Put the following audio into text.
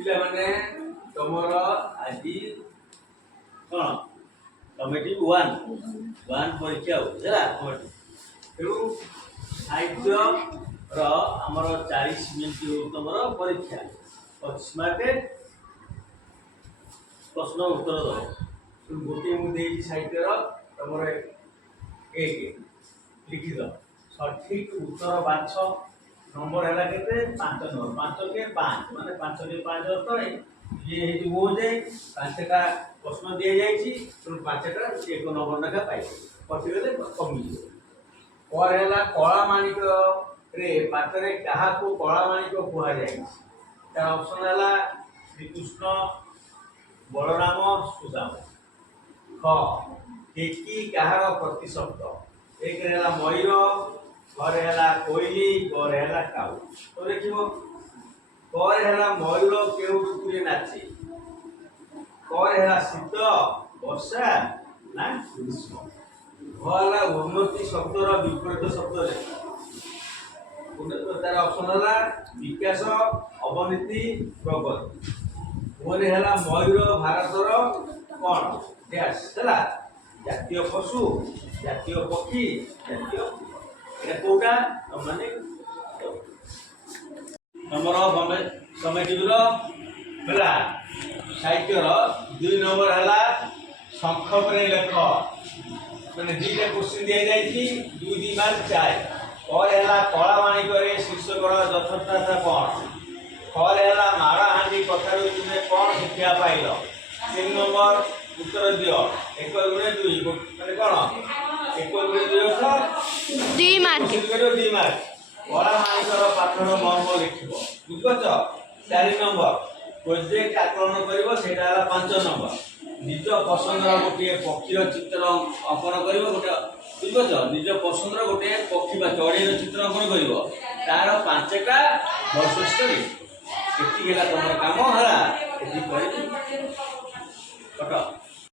पिला माने तमर आजि कोन कमेटी 1 परीक्षा होला तेणु साहित्य आमर 40 मिनिट तमर परीक्षा 25 मार्क प्रश्न उत्तर दो गोटे मुझे साहित्य तमर 1 लिखि दो सठिक उत्तर बाछ नंबर है के 5 नंबर 5 के 5 माने 5 के 5 अर्थ है ये हो जाए 5टा प्रश्न दिया जाइए तो 5टा 1 नंबर लेखा पाई कटिगले कमी और है कला माणिक रे पात्रे कहा को कला माणिक कहा जाए तार ऑप्शन है श्री कृष्ण बलराम सुदाम ख केकी कहार प्रतिशब्द एक है मयूर घरे है कोईली घरे है काऊ तो देखो घरे है मयूर केउ ऋतु नाचे घरे है शीत वर्षा ना ग्रीष्म घरे उन्नति शब्दर विपरीत शब्द तार ऑप्शन है विकास अवनति प्रगति घरे है मयूर भारतर कौन डैश है जातीय पशु जातीय पक्षी जातीय कोटा माने नंबर समेटिवर हला साहित्यर 2 नंबर हला शंख पर लेख माने दीटा क्वेश्चन दिया जायछि 2 मार्क 4 और हला कला माणिक रे शीर्षक यथार्थ कोन और हला मारा हांडी कथारु तुमे कोन शिक्षा पाइलो 3 नंबर उत्तर दियो 1 गुणे 2 माने कोन 1 गुणे 2 2 मार्क 2 मार्क कला माणिकर पाठर मर्म लिखिबो बुझछ 4 नंबर प्रोजेक्ट आकलन करिवो सेटा हला 5 नंबर निज पसंदर गोटे पक्षीर चित्र अंकन करिवो गोटे बुझछ निज पसंदर गोटे पक्षी बा चढ़ीर चित्र अंकन करिवो तार 5टा वैशिष्ट्य एति गेला तमर काम हला एति करि कट